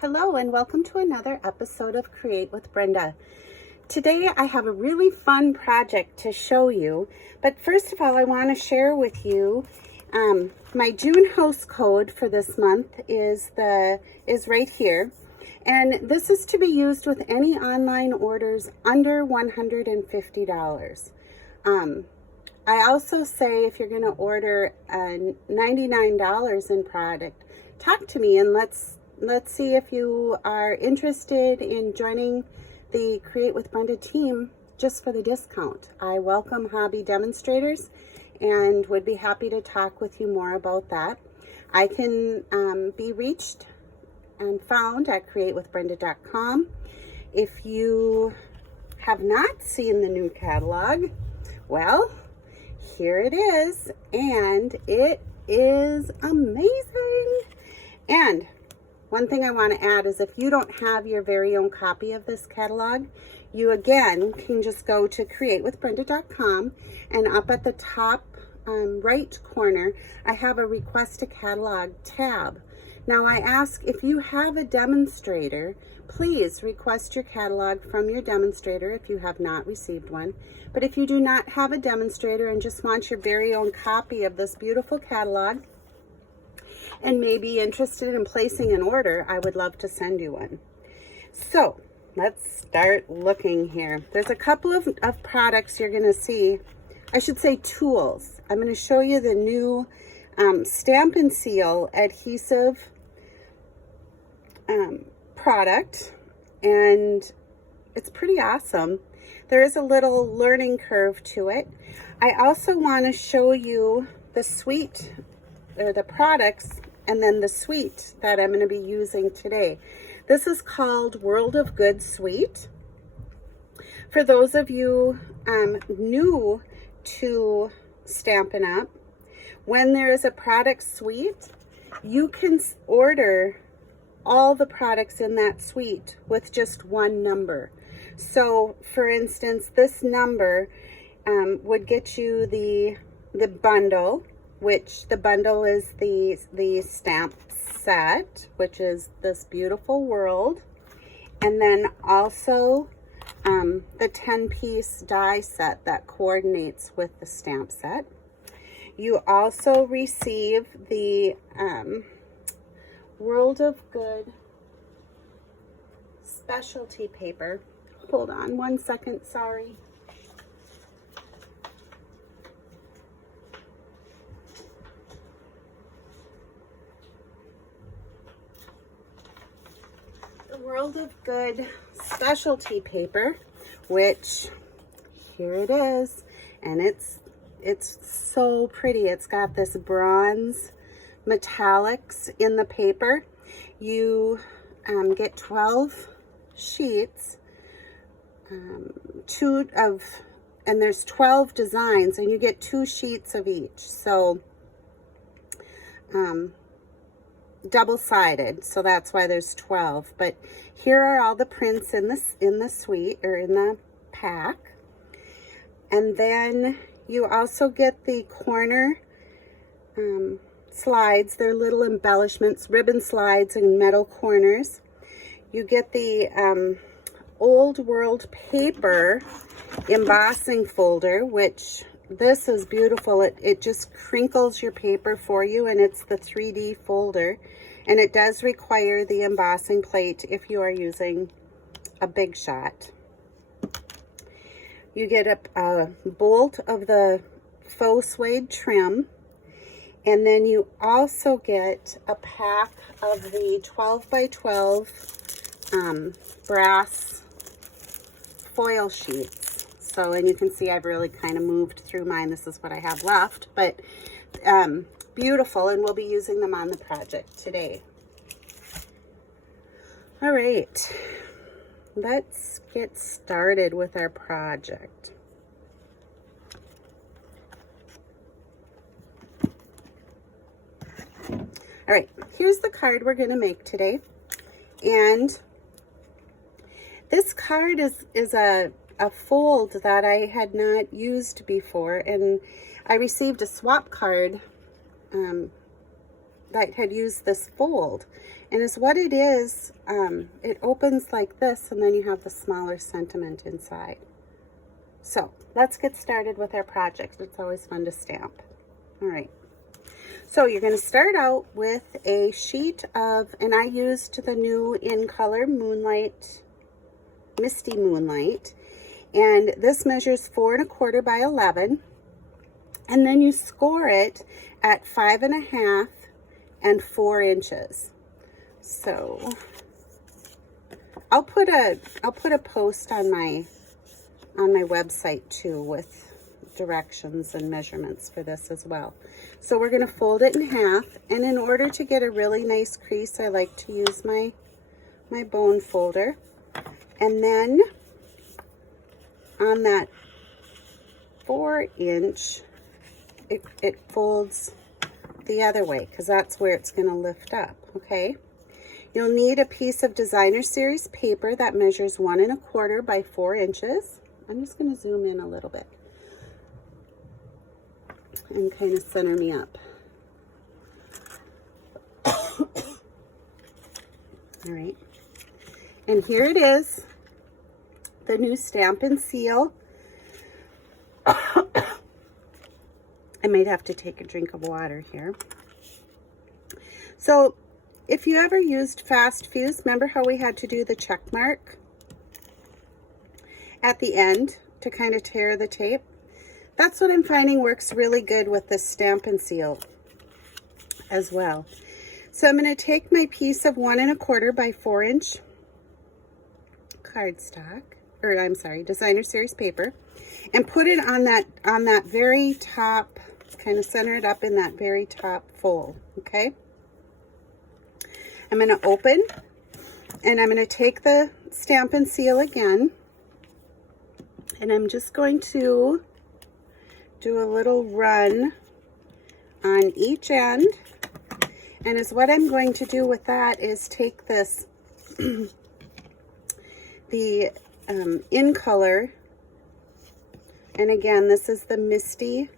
Hello and welcome to another episode of Create with Brenda. Today I have a really fun project to show you, but first of all I want to share with you my June house code for this month is right here, and this is to be used with any online orders under $150. I also say if you're going to order $99 in product, talk to me and let's see if you are interested in joining the Create with Brenda team just for the discount. I welcome hobby demonstrators and would be happy to talk with you more about that. I can be reached and found at createwithbrenda.com. If you have not seen the new catalog, well, here it is, and it is amazing. And one thing I want to add is if you don't have your very own copy of this catalog, you again can just go to createwithbrenda.com, and up at the top right corner, I have a request a catalog tab. Now I ask if you have a demonstrator, please request your catalog from your demonstrator if you have not received one. But if you do not have a demonstrator and just want your very own copy of this beautiful catalog, and may be interested in placing an order, I would love to send you one. So let's start looking here. There's a couple of products you're going to see. I should say tools. I'm going to show you the new Stamp and Seal adhesive product, and it's pretty awesome. There is a little learning curve to it. I also want to show you the suite, or the products, and then the suite that I'm going to be using today. This is called World of Good Suite. For those of you new to Stampin' Up, when there is a product suite, you can order all the products in that suite with just one number. So for instance, this number would get you the bundle, which the bundle is the stamp set, which is this beautiful world, and then also the 10-piece die set that coordinates with the stamp set. You also receive the World of Good specialty paper. Hold on one second, sorry. World of Good specialty paper, which here it is, and it's so pretty. It's got this bronze metallics in the paper. You get 12 sheets, and there's 12 designs, and you get 2 sheets of each. So double-sided, so that's why there's 12. But here are all the prints in the suite, or in the pack. And then you also get the corner slides. They're little embellishments, ribbon slides and metal corners. You get the Old World paper embossing folder, which this is beautiful. It just crinkles your paper for you, and it's the 3D folder, and it does require the embossing plate if you are using a big shot. You get a bolt of the faux suede trim, and then you also get a pack of the 12 by 12 brass foil sheets. So, and you can see I've really kind of moved through mine. This is what I have left, but beautiful, and we'll be using them on the project today. All right, let's get started with our project. All right, here's the card we're going to make today, and this card is a fold that I had not used before, and I received a swap card that had used this fold. And is what it is, it opens like this, and then you have the smaller sentiment inside. So let's get started with our project. It's always fun to stamp. All right. So you're going to start out with a sheet of, and I used the new In Color Moonlight, Misty Moonlight, and this measures 4 1/4 by 11, and then you score it at 5 1/2 and 4 inches. So I'll put a post on my website too with directions and measurements for this as well. So we're going to fold it in half, and in order to get a really nice crease, I like to use my bone folder, and then on that 4-inch it folds the other way, because that's where it's going to lift up. Okay, you'll need a piece of designer series paper that measures 1 1/4 by 4 inches. I'm just going to zoom in a little bit and kind of center me up. All right, and here it is, the new Stampin' Seal. I might have to take a drink of water here. So if you ever used Fast Fuse, remember how we had to do the check mark at the end to kind of tear the tape? That's what I'm finding works really good with this Stampin' Seal as well. So I'm going to take my piece of 1 1/4 by 4 inch cardstock, or I'm sorry, designer series paper, and put it on that very top, kind of center it up in that very top fold. Okay, I'm going to open, and I'm going to take the Stampin' Seal again, and I'm just going to do a little run on each end. And is what I'm going to do with that is take this the In Color, and again, this is the Misty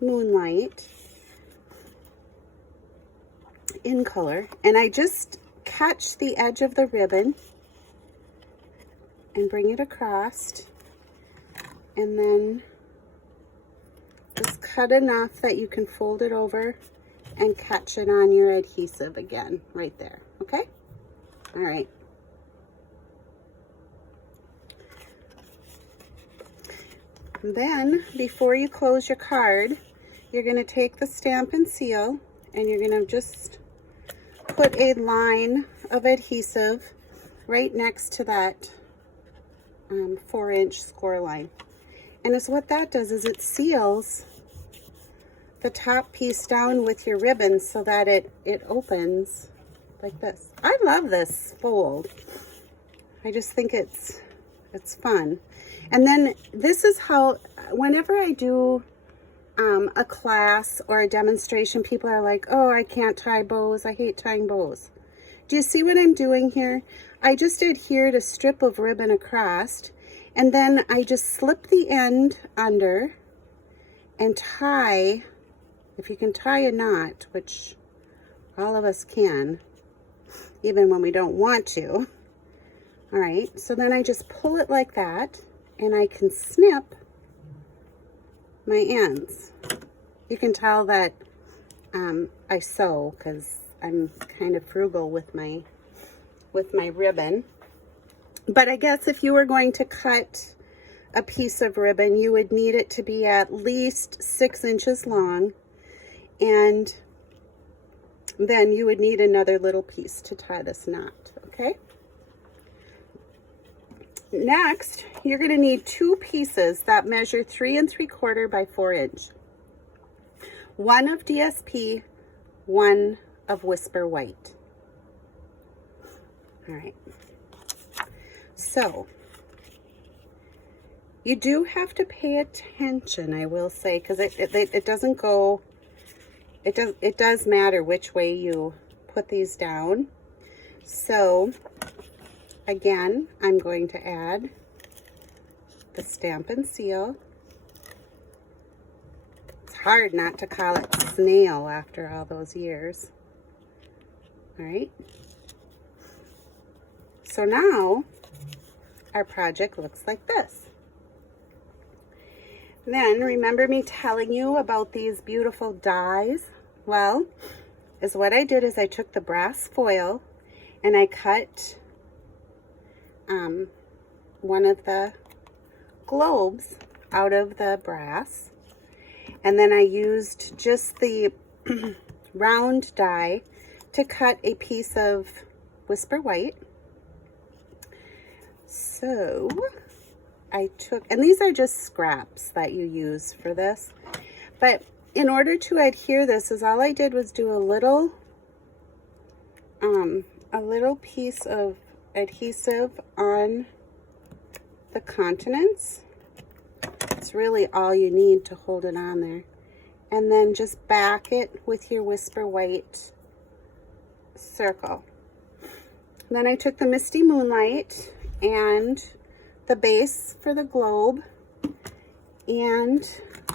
Moonlight In Color, and I just catch the edge of the ribbon and bring it across, and then just cut enough that you can fold it over and catch it on your adhesive again right there. Okay, all right. Then before you close your card, you're going to take the Stampin' Seal, and you're going to just put a line of adhesive right next to that 4-inch score line. And it's what that does is it seals the top piece down with your ribbon so that it opens like this. I love this fold. I just think it's fun. And then this is how, whenever I do a class or a demonstration, people are like, oh, I can't tie bows. I hate tying bows. Do you see what I'm doing here? I just adhered a strip of ribbon across, and then I just slip the end under and tie, if you can tie a knot, which all of us can, even when we don't want to. All right, so then I just pull it like that, and I can snip my ends. You can tell that I sew because I'm kind of frugal with my ribbon. But I guess if you were going to cut a piece of ribbon, you would need it to be at least 6 inches long, and then you would need another little piece to tie this knot. Okay, next you're going to need 2 pieces that measure 3 3/4 by 4 inch. One of DSP, one of Whisper White. All right, so you do have to pay attention, I will say, because it doesn't go, it does matter which way you put these down. So again, I'm going to add the Stampin' Seal. It's hard not to call it snail after all those years. All right. So now our project looks like this. Then remember me telling you about these beautiful dies? Well, what I did is I took the brass foil and I cut one of the globes out of the brass, and then I used just the round die to cut a piece of Whisper White. So I took, and these are just scraps that you use for this, but in order to adhere this, all I did was do a little piece of adhesive on the continents. It's really all you need to hold it on there. And then just back it with your Whisper White circle. Then I took the Misty Moonlight and the base for the globe, and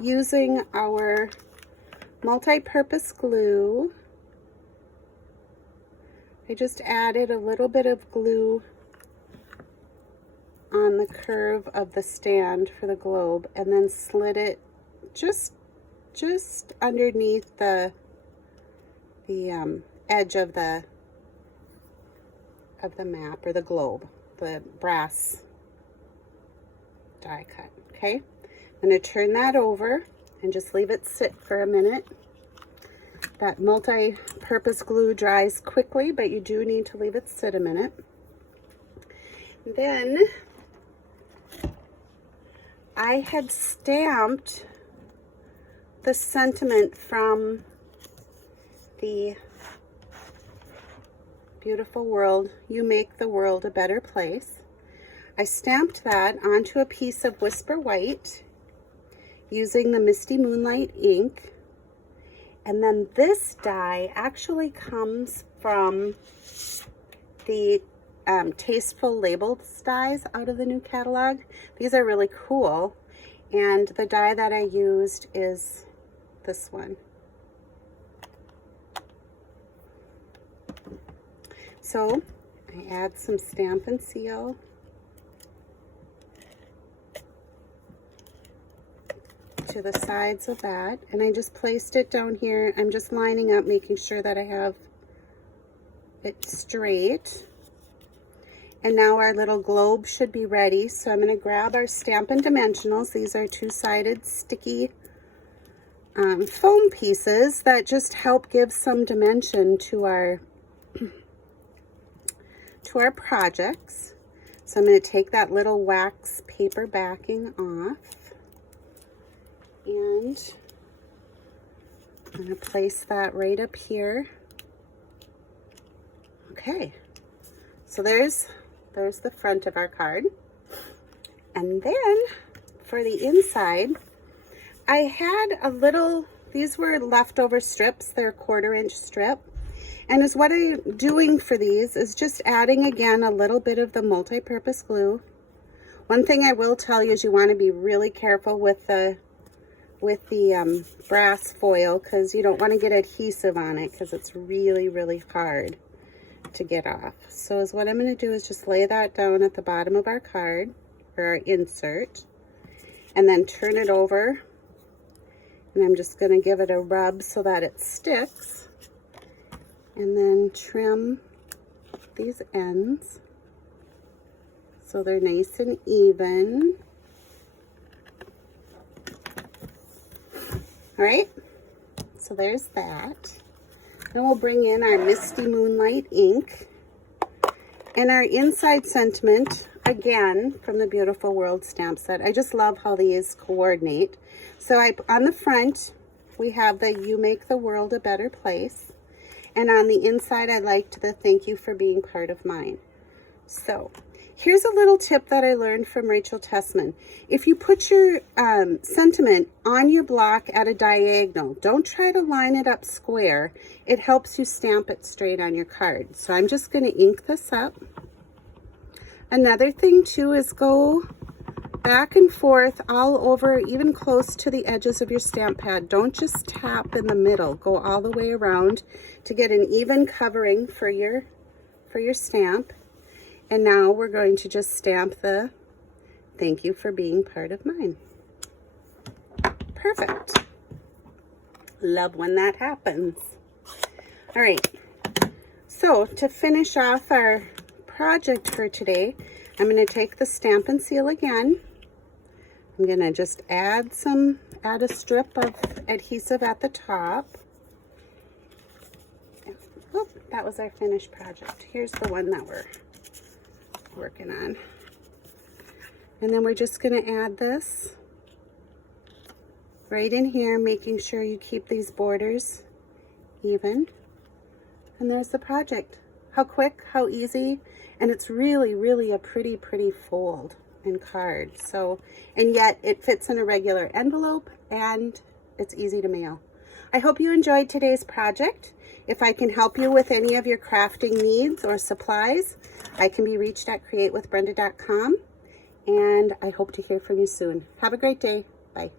using our multi-purpose glue, I just added a little bit of glue on the curve of the stand for the globe, and then slid it just underneath the edge of the map, or the globe, the brass die cut. Okay, I'm going to turn that over and just leave it sit for a minute. That multi-purpose glue dries quickly, but you do need to leave it sit a minute. Then I had stamped the sentiment from the beautiful world, you make the world a better place. I stamped that onto a piece of Whisper White using the Misty Moonlight ink. And then this die actually comes from the Tasteful Labeled dies out of the new catalog. These are really cool. And the die that I used is this one. So I add some Stampin' Seal. To the sides of that, and I just placed it down here. I'm just lining up, making sure that I have it straight. And now our little globe should be ready. So I'm going to grab our Stampin' Dimensionals. These are two-sided sticky foam pieces that just help give some dimension to our projects. So I'm going to take that little wax paper backing off. And I'm going to place that right up here. Okay, so there's the front of our card. And then for the inside, I had a little, these were leftover strips, they're 1/4 inch strip. And what I'm doing for these is just adding again a little bit of the multi-purpose glue. One thing I will tell you is you want to be really careful with the brass foil, because you don't want to get adhesive on it, because it's really hard to get off. So what I'm going to do is just lay that down at the bottom of our card, or our insert, and then turn it over, and I'm just going to give it a rub so that it sticks, and then trim these ends so they're nice and even. All right, so there's that. Then we'll bring in our Misty Moonlight ink and our inside sentiment, again, from the Beautiful World stamp set. I just love how these coordinate. So on the front, we have the You Make the World a Better Place. And on the inside, I liked the Thank You for Being Part of Mine. So here's a little tip that I learned from Rachel Tessman. If you put your sentiment on your block at a diagonal, don't try to line it up square. It helps you stamp it straight on your card. So I'm just going to ink this up. Another thing too is go back and forth all over, even close to the edges of your stamp pad. Don't just tap in the middle. Go all the way around to get an even covering for your stamp. And now we're going to just stamp the "Thank you for being part of mine." Perfect. Love when that happens. All right. So to finish off our project for today, I'm going to take the Stampin' Seal again. I'm going to just add a strip of adhesive at the top. Oh, that was our finished project. Here's the one that we're working on. And then we're just going to add this right in here, making sure you keep these borders even. And there's the project. How quick, how easy, and it's really, really a pretty fold and card. So, and yet it fits in a regular envelope and it's easy to mail. I hope you enjoyed today's project. If I can help you with any of your crafting needs or supplies, I can be reached at createwithbrenda.com, and I hope to hear from you soon. Have a great day. Bye.